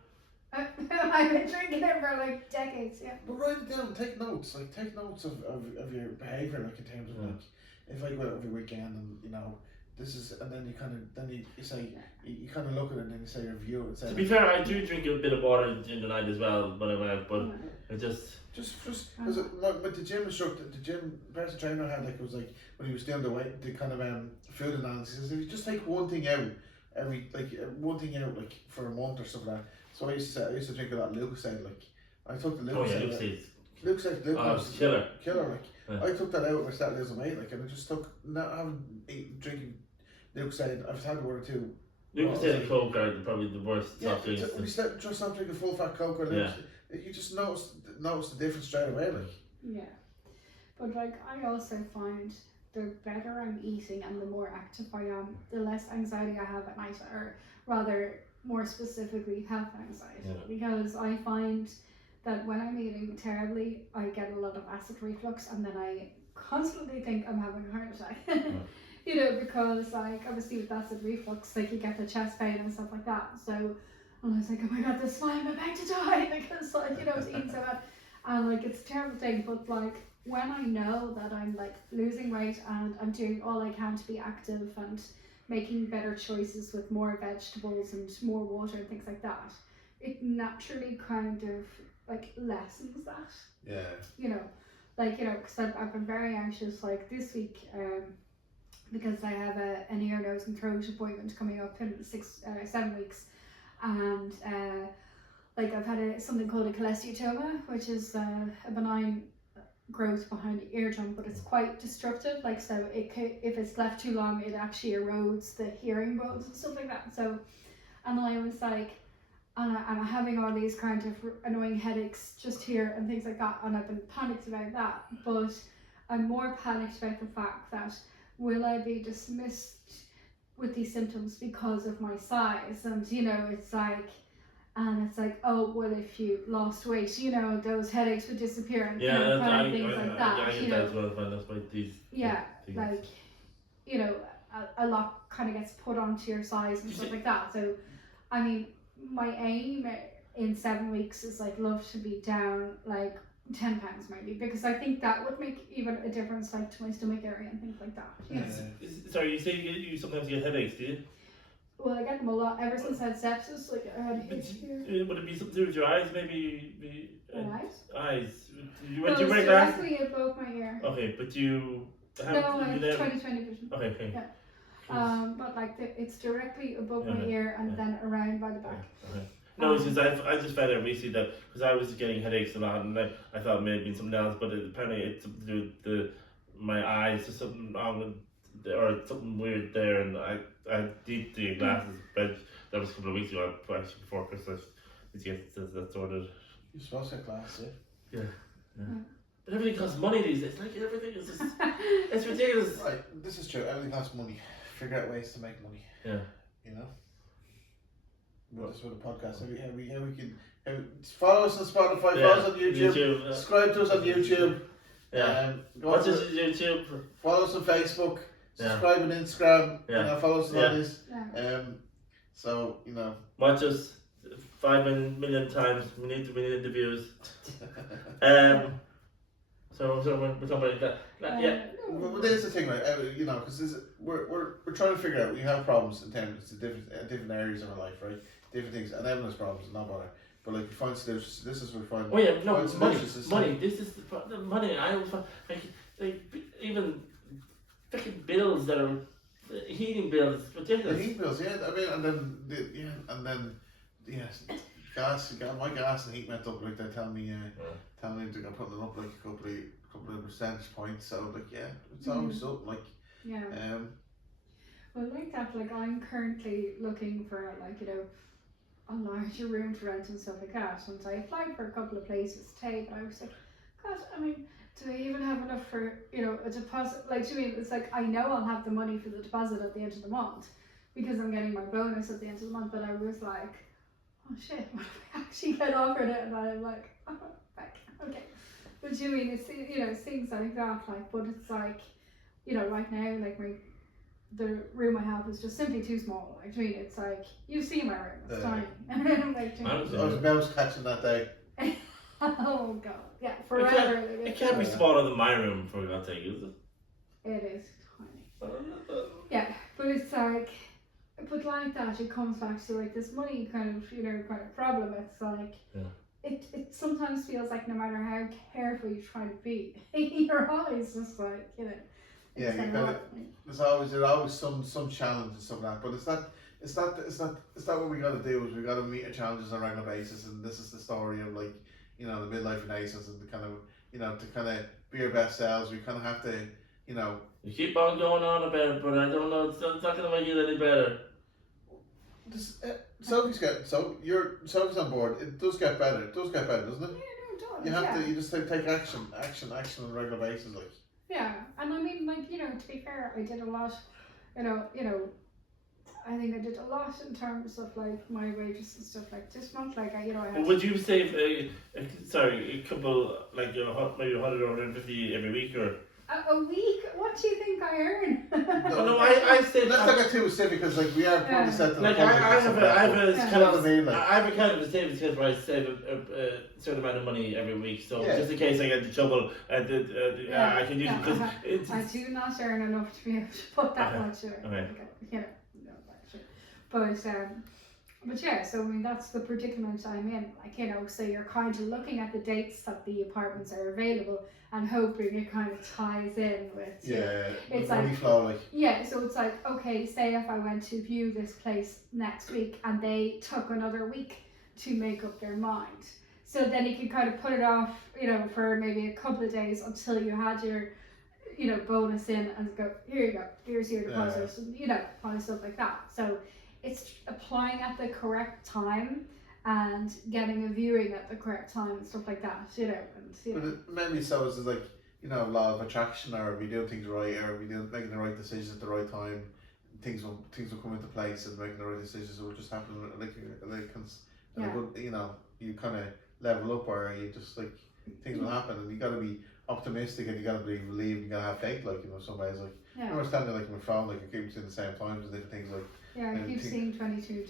I've been drinking it for like decades. Yeah. But write it down. Take notes. Like, take notes of your behaviour. Like, in terms of, like, if I go out every weekend and this is, and then you say, you kind of look at it and then you say review it. To be fair, I do drink a bit of water in the night as well when I'm out, but I just as but the gym instructor, the gym personal trainer had, like, it was like when he was doing the kind of food analysis. If you just take one thing out like for a month or stuff like that. So I used to drink a lot of Lucozade. Like, I took the Lucozade. Lucozade killer. Like, I took that out when I started losing weight. Like, and I just took drinking Lucozade. I've had one or two. Lucozade and Coke are probably the worst soft drinks. When you stop drinking full fat Coke or Lucozade, you just notice the difference straight away. Like, yeah, but like, I also find the better I'm eating and the more active I am, the less anxiety I have at night, or rather, more specifically, health anxiety. Because I find that when I'm eating terribly, I get a lot of acid reflux, and then I constantly think I'm having a heart attack. Because, like, obviously with acid reflux, like, you get the chest pain and stuff like that. So, and I was like, oh my god, this is why I'm about to die, because, like, it's eating so bad. And, like, it's a terrible thing, but, like, when I know that I'm, like, losing weight and I'm doing all I can to be active and making better choices with more vegetables and more water and things like that, it naturally kind of, like, lessens that. Yeah. Because I've been very anxious, like, this week, because I have an ear, nose and throat appointment coming up in 7 weeks, and like, I've had something called a cholesteatoma, which is a benign growth behind the eardrum, but it's quite destructive. Like, so if it's left too long, it actually erodes the hearing bones and stuff like that. So, and I was like, and I'm having all these kind of annoying headaches just here and things like that, and I've been panicked about that. But I'm more panicked about the fact that, will I be dismissed with these symptoms because of my size? And it's like, oh, well, if you lost weight, those headaches would disappear, and things like that. I get that as well. That's why these. Things. Like, a lot kind of gets put onto your size and stuff like that. So, I mean, my aim in 7 weeks is, like, love to be down, like, £10 maybe, because I think that would make even a difference, like to my stomach area and things like that. You know? Sorry, you say you sometimes get headaches, do you? Well, I get them a lot ever since I had sepsis. Like I had a huge Would it be something to do with your eyes, maybe? eyes. Eyes. No, When you it's wear glasses? directly above my ear. Okay, but you have. No, I you have never- 20/20 vision. Okay. Yeah. But like it's directly above my Okay. ear and then around by the back. Okay. No, it's just I just found out recently that because I was getting headaches a lot, and I thought it may have been something else, but apparently it's something to do with my eyes, just something wrong with, or something weird there, and I did the glasses, but that was a couple of weeks ago, actually before Christmas, to get that sorted. You're supposed to have glasses, Yeah. But everything costs money these days. Like everything is just, it's ridiculous. Right, this is true. Everything costs money. Figure out ways to make money. Yeah. You know. Well, this with a podcast. How we can follow us on Spotify. Follow us on YouTube. Subscribe to us on YouTube. Yeah. Watch us on YouTube. Follow us on Facebook. Subscribe on Instagram. Yeah. You know, follow us on all this. Yeah. So you know. Watch us 5 million times. We need the views. So we're talking about that. Yeah. Well, there's the thing, right? You know, because we're trying to figure out. We have problems in terms of different areas of our life, right? Different things, and everyone has problems. Not bother. But like, we find solutions. This is where we find. Oh yeah, no, find money. solutions. Money. This is the money. I always find like even freaking bills that are heating bills. Ridiculous. The heat bills, yeah. I mean, and then gas. My gas and heat went up. Like they're telling me they're putting it up like a couple of percentage points. So like, yeah, it's always up. Like, Yeah. Well, like that, like I'm currently looking for like, you know, a larger room to rent and stuff like that. And I applied for a couple of places today, but I was like, God, I mean, do I even have enough for, you know, a deposit? Like, do you mean, it's like, I know I'll have the money for the deposit at the end of the month because I'm getting my bonus at the end of the month, but I was like, oh shit, what if I actually get offered it? And I'm like, oh, fuck, okay. But you mean, it's, you know, things like that, like, but it's like, you know, right now, like the room I have is just simply too small. Like, I mean, it's like, you see my room, it's tiny. Like, I was mouse catching that day. Oh god, yeah, forever. It can't be smaller than my room, for God's sake, is it? It is tiny. Yeah, but it's like, but like that, it comes back to like this money kind of, you know, kind of problem. It's like, it sometimes feels like no matter how careful you try to be, you're always just like, you know. Yeah, you gotta, there's always some challenge and stuff like that, but it's not what we gotta do. Is we gotta meet our challenges on a regular basis, and this is the story of like, you know, the midlife crisis, and the kind of, you know, to kind of be our best selves. We kind of have to, you know. You keep on going on about it, but I don't know. It's not gonna make it any better. Sophie's on board. It does get better. It does get better, doesn't it? Yeah, no, it does. You have to. You just take action on a regular basis, like. Yeah, and I mean, like, you know, to be fair, I did a lot, you know, I think I did a lot in terms of like my wages and stuff like this month. Like, I had. Would you save a couple, like maybe 100 or 150 every week, or? A week? What do you think I earn? No, I say let's not get too specific because like we are probably set to the like public. I have a kind of a savings account where I save a certain amount of money every week, so just in case I get into trouble, I can use it because I do not earn enough to be able to put that much in. Okay. You know, no, but yeah, so I mean that's the predicament I'm in. Like, you know, so you're kind of looking at the dates that the apartments are available and hoping it kind of ties in with. It's like flow, like. Yeah, so it's like, okay, say if I went to view this place next week and they took another week to make up their mind. So then you can kind of put it off, you know, for maybe a couple of days until you had your, you know, bonus in and go, here you go, here's your deposit, and, you know, kind of stuff like that. So it's applying at the correct time and getting a viewing at the correct time and stuff like that, you know. But it maybe so is like, you know, law of attraction, or we do things right, or we do making the right decisions at the right time, things will come into place, and making the right decisions will just happen you know, you kind of level up, or you just like things will happen, and you got to be optimistic, and you got to be relieved, you got to have faith, like, you know, some ways, like, I was telling you, like, my phone, like, I keep seeing the same times and different things, like, I keep seeing 22.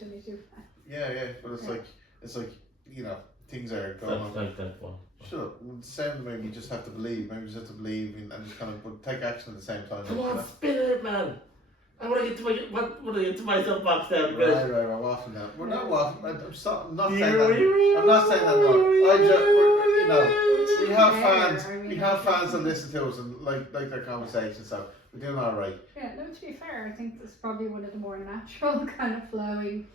yeah, but it's like, you know, things are going Stuff on. like that one. Sure, the same. Maybe you just have to believe. Maybe you just have to believe and just kind of but take action at the same time. Come you on, know? spin it, man. I want to get to my what I get to my soapbox down. Right, we're waffling now. We're not waffling. I'm not saying that. I'm not saying that. No, you know, we have fans. We have fans that listen to us and like their conversation. So we're doing all right. Yeah, no, to be fair, I think this is probably one of the more natural kind of flowing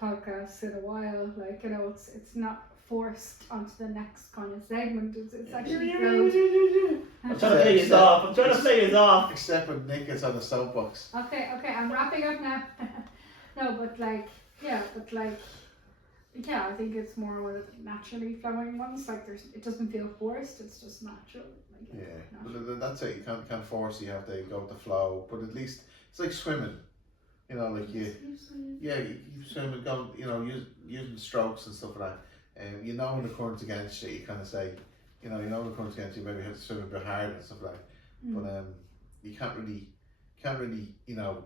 podcasts in a while. Like, you know, it's not forced onto the next kind of segment. It's actually flowed. I'm trying to play it off. I'm trying to play it off. Except when Nick is on the soapbox. Okay, I'm wrapping up now. No, but like, yeah, I think it's more one of the naturally flowing ones. Like, it doesn't feel forced. It's just natural. Like, Yeah, natural. but that's it. You can't force. You have to go with the flow. But at least it's like swimming. You know, like you swimming, going, you know, using strokes and stuff like that. You know when the current's against you, you kind of say, you know when the current's against you, maybe you have to swim a bit hard and stuff like that. But you can't really, you know,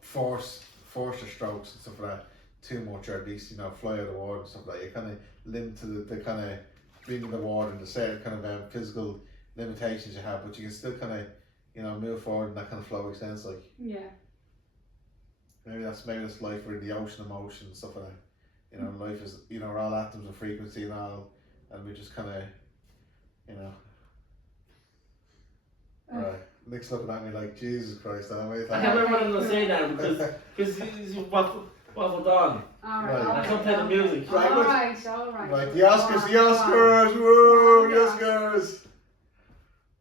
force your strokes and stuff like that too much, or at least, you know, fly out of the water and stuff like that. You're kind of limited to the kind of being in the water and the certain kind of physical limitations you have, but you can still kind of, you know, move forward in that kind of flow extends. Like, Yeah. maybe that's life. We're in the ocean of motion and stuff like that. You know, life is, you know, we're all atoms of frequency and all, and we just kind of, you know. Right. Nick's looking at me like, Jesus Christ, I'm waiting. I can't remember what I'm going to say now because you waffled on. Alright, Right. I can't play the music. Alright. Right, the Oscars, woo, the Oscars.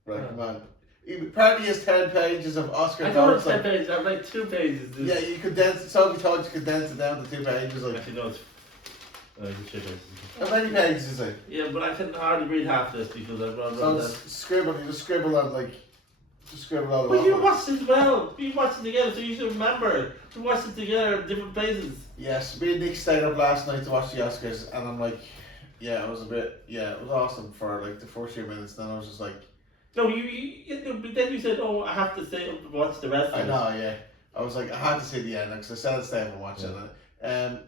Right, come on. Apparently he has 10 pages of Oscar I thought it notes. was 10 pages, I have like 2 pages. Yeah, you condense, Sophie told you condense it down to 2 pages. Like, Actually, no, it's. how many pages is it? Yeah, but I can hardly read half this because I've run So that. you just scribble on like, just scribble all But the you watched it as well. We watched it together, so you should remember. We watched it together at different places. Yes, me and Nick stayed up last night to watch the Oscars, and I'm like, yeah, it was awesome for like the first few minutes. Then I was just like, No, but then you said, "Oh, I have to stay up to watch the rest of I it." know, yeah. I was like, I had to see the end because I said I'd stay up and watch it.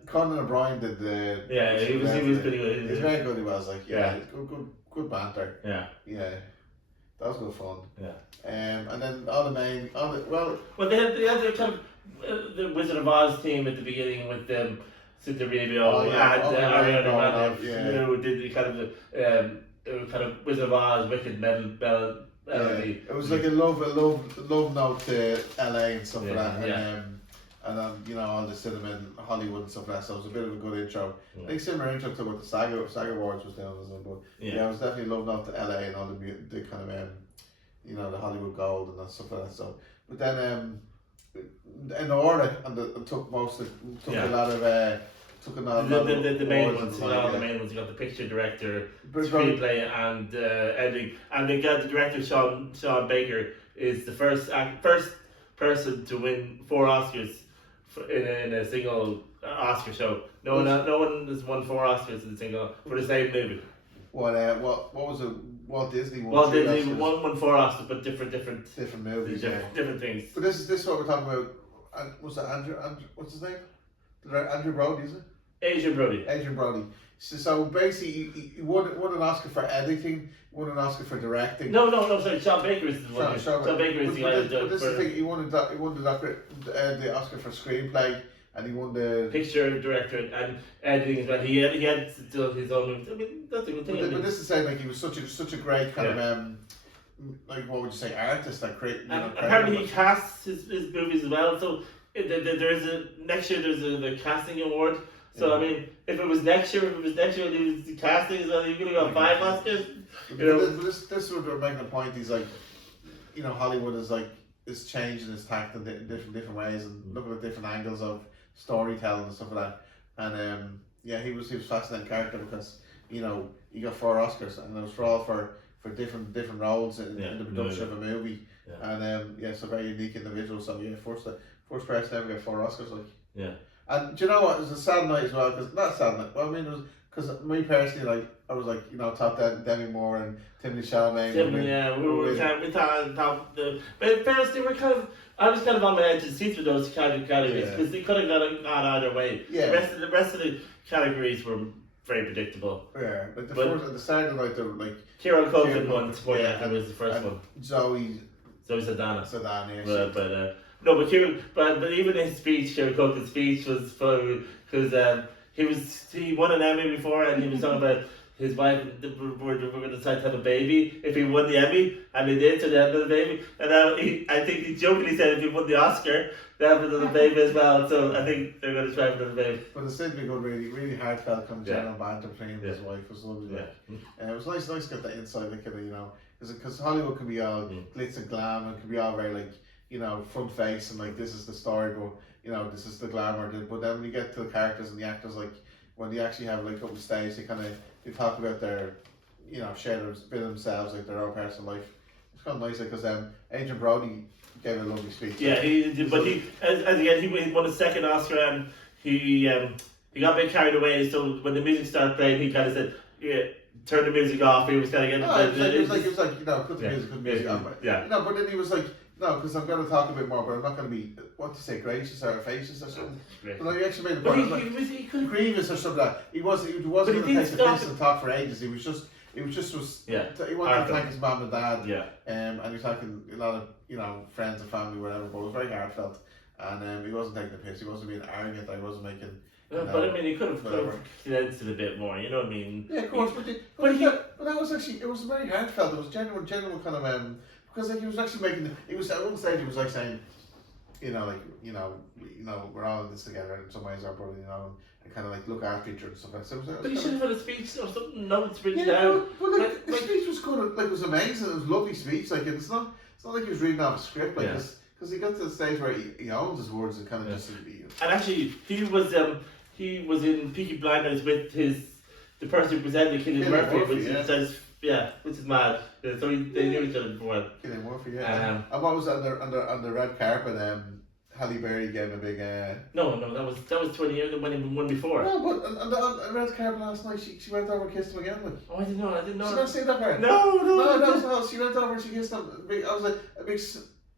Conan O'Brien did the. Yeah, he was pretty good. He's very good. He was like, good banter. Yeah. Yeah, that was good fun. Yeah. And then well, they had the kind of the Wizard of Oz team at the beginning with them. Cinta Rubio and Ariana Grande, who did the kind of Wizard of Oz, Wicked Melody. It was like a love note to LA and stuff like that, and then you know all the cinema in Hollywood and stuff like that. So it was a bit of a good intro. I think similar intro to what the SAG Awards was doing, but it was definitely a love note to LA and all the kind of you know, the Hollywood gold and that stuff like that. So, but then in order, and took a lot of took another the main ones. The main ones. You got the picture director, screenplay, and editing. And the director Sean Baker is the first person to win 4 Oscars in a single Oscar show. No one has won 4 Oscars in a single for the same movie. What was it? Walt Disney won. Walt Disney won 4 Oscars, but different movies, different things. But this is what we're talking about. Was it Andrew? What's his name? Andrew Brody, is it? Adrian Brody. So basically, he won an Oscar for editing, won an Oscar for directing. No, sorry, Sean Baker is the one. Sean Baker is the guy. But this is the thing, he won the Oscar for screenplay, and he won the picture director and editing as well. He had still his own. I mean, that's a good thing. But this is saying like he was such a great kind of like what would you say, artist that create. Apparently he casts his movies as well. So next year there's the casting award. So I mean, if it was next year, and he was the casting as well, you're gonna go 5 Oscars. But this is what we're making a point. He's like, you know, Hollywood is changing its tact in different ways and looking at different angles of storytelling and stuff like that. And he was a fascinating character because, you know, he got 4 Oscars and it was for different roles in the production of a movie. And it's a very unique individual. So first person ever get 4 Oscars, like. Yeah. And do you know what? It was a sad night as well, because not a sad night. Well, I mean, it was because me personally, like, I was like, you know, top Demi Moore and Timothée Chalamet. We thought but first they were kind of. I was kind of on my edge of seat with those kind of categories because they could have gone either way. Yeah. The rest of the categories were very predictable. Yeah, like the But- first at the start of like the like Kieran Culkin Kieran won Culkin, Support yeah, Actor was the first and one. Zoe Saldana. Saldana. No, but Kieran, but even his speech, Kieran Culkin's speech was fun because he won an Emmy before, and he was talking about his wife. We're going to decide to have a baby if he won the Emmy, and he did, so they had another baby. And now I think he jokingly said if he won the Oscar, they have another baby as well. So I think they're going to try for another baby. But it seemed to be good, really heartfelt kind of Yeah. general banter between him and his wife was lovely. Yeah. It was nice to get that insight, like, you know, because Hollywood can be all glitz and glam and can be all very like, you know, front face and like this is the story, but you know this is the glamour. But then when you get to the characters and the actors, like when they actually have like up on stage, they talk about their, you know, share a bit of themselves, like their own personal life. It's kind of nice, because Adrian Brody gave a lovely speech. Yeah, he did, but he won his second Oscar, and he got a bit carried away. So when the music started playing, he kind of said, "Yeah, turn the music off." He was kind of getting. It was like you know, put the music on. Yeah. You know, but then he was like, no, because I'm going to talk a bit more, but I'm not going to be, what do you say, gracious or facious or something. But no, he actually made a But point. he couldn't. Grievous or something like that. He wasn't But going he to didn't take the stop piss and talk for ages. He was he wanted to thank his mum and dad. Yeah. And he was talking a lot of, you know, friends and family, whatever, but it was very heartfelt. And he wasn't taking the piss. He wasn't being arrogant. He wasn't making. But I mean, he could have condensed it a bit more. You know what I mean? Yeah, of course. But that was actually, it was very heartfelt. It was genuine kind of because like he was actually making. He was at one stage. He was like saying, you know, we're all in this together. In some ways, our brother, you know, and kind of like look after each other and stuff like that. So But he should have had a speech or something. No, it's written yeah, down. but like, the speech was good. Like, it was amazing. It was a lovely speech. Like, it's not like he was reading off a script. Like, because he got to the stage where he owns his words and kind of just. And actually, he was in Peaky Blinders with the person who presented Cillian Murphy, which is mad. So they knew each other before. Cillian Murphy, yeah. And what was on the red carpet? Halle Berry gave him a big. No, that was 20 years when he won before. No, but on the red carpet last night, she went over and kissed him again. Like. Oh, I didn't know. Did you not see that part? No. She went over and she kissed him. I was like a big.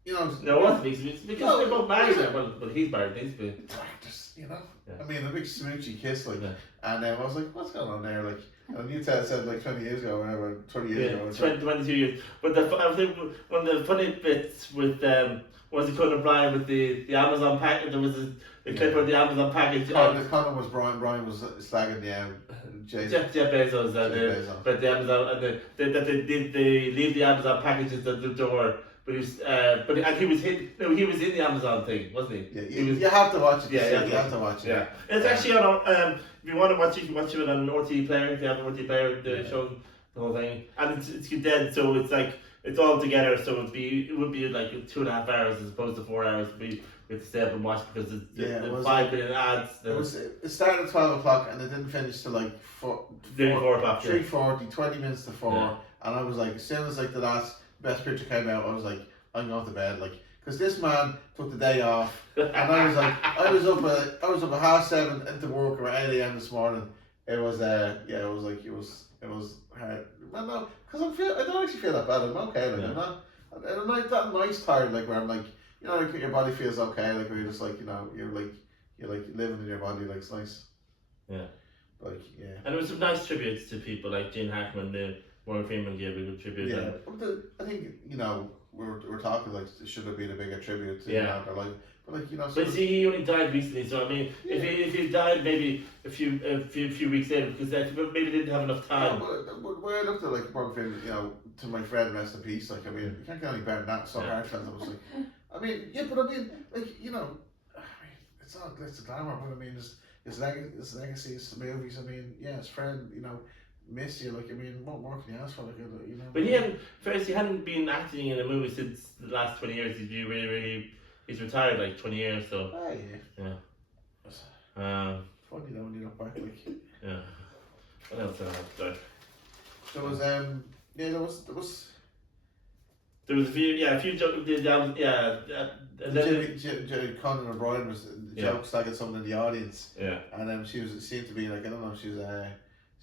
You know, no, it wasn't because they're both married now. Well, he's married. He's been. You know, yeah. I mean, a big smoochy kiss, like, and I was like, what's going on there? Like, and you said like 20 years ago, whatever, 20 years ago. 22 years. But I think one of the funny bits with was it Conan O'Brien with the Amazon package? There was a clip of the Amazon package. Conan was Brian. Brian was slagging Jeff Bezos, but the Amazon and they leave the Amazon packages at the door. But he was he was in the Amazon thing, wasn't he? Yeah, you have to watch it. Yeah, you have to watch it. Yeah, it's actually on. If you want to watch it, you can watch it on RTE Player. If you have an RTE Player, the show, the whole thing, and it's condensed, so it's like it's all together. So it would be like 2.5 hours as opposed to 4 hours. We have to stay up and watch because it's 5 minute ads. It started at 12 o'clock and it didn't finish till like 4 o'clock. 3:40, 20 minutes to 4, and I was like, as soon as like the last Best Picture came out, I was like, I'm going to bed, like, because this man took the day off, and I was like, I was up at 7:30 into work around 8 a.m. this morning. It was it was hard. Well, no, because I don't actually feel that bad. I'm okay, like I'm not that nice tired, like where I'm like, you know, like your body feels okay, like where you're just like, you know, you're like living in your body, like it's nice. Yeah. Like And there was some nice tributes to people like Gene Hackman, Morgan Freeman gave a good tribute. Yeah, I think, you know, we're talking like should have been a bigger tribute to their life, but like, you know. But see, he only died recently, so I mean, if he died maybe a few weeks later, because maybe didn't have enough time. But where I looked at like Morgan Freeman, you know, to my friend, rest in peace. Like, I mean, you can't get any better than that. So heartfelt. I was like, I mean, but I mean, like, you know, I mean, it's not it's a glamour, but I mean, his legacy, his movies. I mean, his friend, you know. Miss you, like, I mean, what more can you ask for, like, you know? But he hadn't been acting in a movie since the last 20 years. He's retired like 20 years, so. Oh, yeah. Funny though when you look back, like. Yeah. What else did I have to say? There was a few jokes. And then Conan O'Brien was jokes like someone in the audience. Yeah. And seemed to be like, I don't know,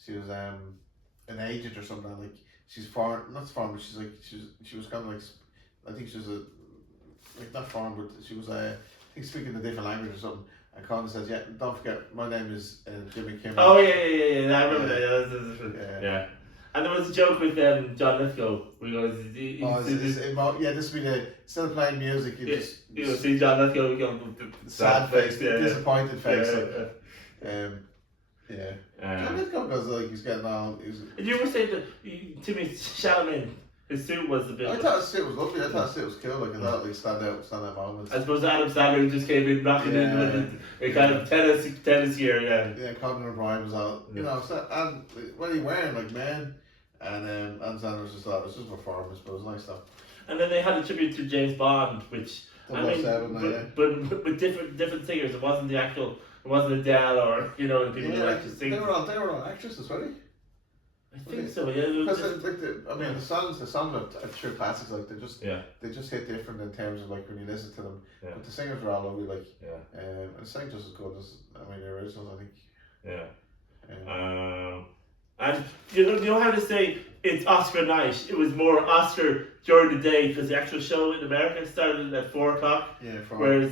she was an agent or something, like she's foreign, not foreign, but she was kind of like, I think she was not foreign, but she was I think speaking a different language or something, And Conan says, "Yeah, don't forget, my name is Jimmy Kimmel." Oh yeah. I remember that. Yeah. Yeah. And there was a joke with John Lithgow. We goes, This would be instead of playing music, you see John Lithgow going sad face, disappointed face. John Lithgow goes like he's getting all. Did you ever say that Timmy Chalamet, his suit was a bit? I thought his suit was lovely. I thought his suit was cool. Like I thought like stand out moments. I suppose Adam Sandler just came in rocking in with a kind of tennis gear. Yeah, Conan O'Brien was all so, and what are you wearing like man? And Sandler was just thought it was just a performance, but it was nice stuff. And then they had a tribute to James Bond, which but with different singers. It wasn't the actual. It wasn't Adele or the people who actually sing. They were all actresses, weren't they? I think so. Yeah. Because the songs are true classics. Like they just hit different in terms of like when you listen to them. Yeah. But the singers were all lovely. Like and sang just as good as the originals, I think. Yeah. And you know how to say it's Oscar night. It was more Oscar during the day because the actual show in America started at 4:00. Yeah, four in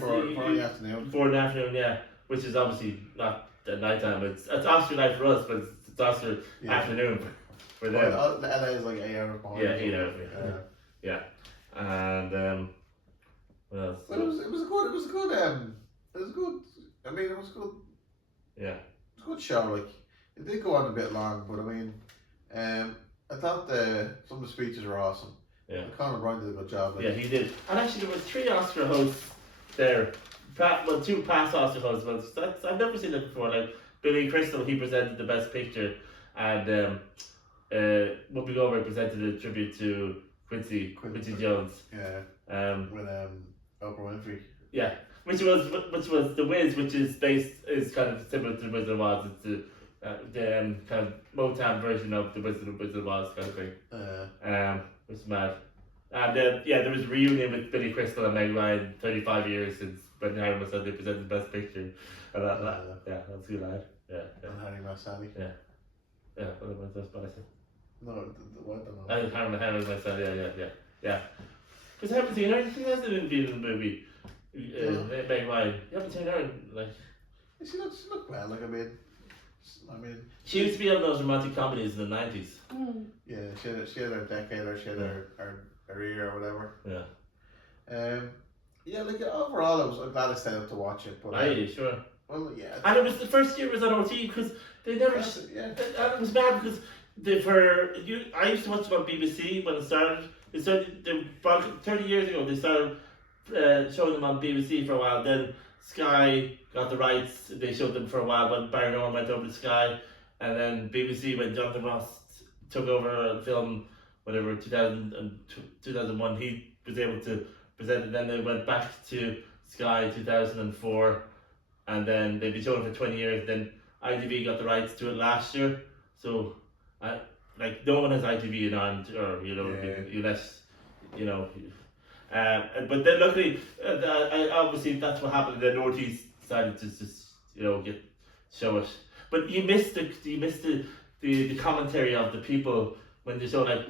the afternoon. 4 in the afternoon, yeah. Which is obviously not at night time. It's Oscar night for us, but it's Oscar afternoon for them. LA is like 8 hours behind. Yeah, 8 hours. Yeah. And what else? Well, it was good. I mean, it was good. Yeah. It was a good show. Like it did go on a bit long, but I mean, I thought some of the speeches were awesome. Yeah. Conor O'Brien did a good job. Like. Yeah, he did. And actually, there was 3 Oscar hosts there. 2 past Oscar hosts. But I've never seen that before. Like Billy Crystal, he presented the Best Picture, and Whoopi Goldberg presented a tribute to Quincy Jones. Yeah. With Oprah Winfrey. Yeah, which was The Wiz, which is kind of similar to The Wizard of Oz. It's the kind of Motown version of The Wizard of Oz kind of thing. Which is mad. And there was a reunion with Billy Crystal and Meg Ryan, 35 years since when Harry said they presented the Best Picture. And that's good, lad. Yeah. And Harry Massali. Yeah. Yeah, what I said? No, what the Harry Massali, yeah. Because I haven't seen her, she hasn't been in the movie. Meg Ryan. You haven't seen her, like... She looks well, like, I mean... She used to be on those romantic comedies in the 90s. Yeah, she had her decade, or she had her year, or whatever. Yeah. Like overall, I'm glad I stayed up to watch it. But sure. Well, yeah. And it was the first year it was on OT because they never. And it was bad because I used to watch them on BBC when it started. About 30 years ago, they started showing them on BBC for a while. Then Sky got the rights. They showed them for a while. When Barry Norman went over to Sky, and then BBC when Jonathan Ross took over a film, whatever 2001, he was able to present it. Then they went back to Sky 2004, and then they've been showing it for 20 years. Then ITV got the rights to it last year, so no one has ITV in Ireland, or unless but then luckily, obviously that's what happened. The Northeast decided to just show it, but you missed the commentary of the people when they show like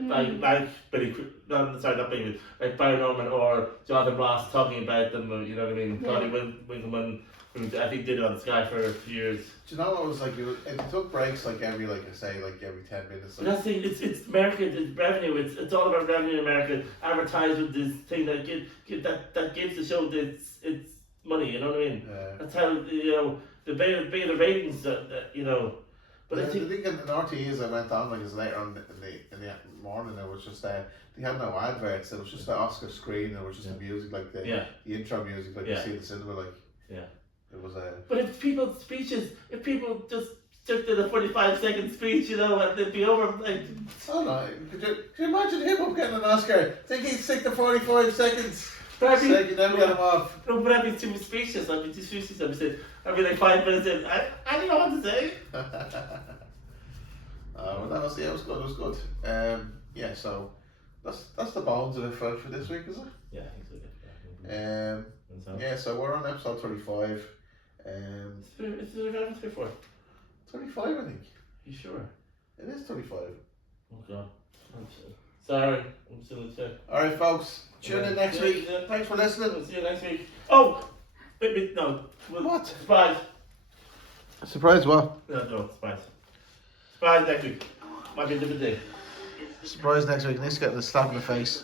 Billy, not Billy, like Barry Norman or Jonathan Ross talking about them. You know what I mean? Connie Winkleman, who I think did it on Sky for a few years. Do you know what it was like? It took breaks every 10 minutes. But that's the thing. It's America. It's revenue. It's all about revenue in America. Advertisement, this thing that gives the show its money. You know what I mean? Yeah. That's how the bigger the ratings. But I think in the RTE as I went on, like, it was later on in the morning, it was just they had no adverts. It was just the Oscar screen. It was just the music, like the intro music, like you see in the cinema, like. Yeah. It was But if people just took to the 45-second speech, and they'd be over, like... Oh no, could you imagine him getting an Oscar? Think he'd stick to 45 seconds? Probably. So you never get him off. No, but I'd be too speechless. I'd be like 5 minutes in, I don't know what to say. Well, it was good, it was good. So that's the bones of it for this week, is it? Yeah, I think so. So we're on episode 35. Is it around 34? 35, I think. You sure? It is 35. Oh god. Sorry, I'm still in check. Alright folks, tune in next week. Thanks for listening. We'll see you next week. Oh! Wait, no. What? Surprise. Surprise what? No, surprise. Surprise next week. Might be a different day. Surprise next week. Nick's getting a slap in the face.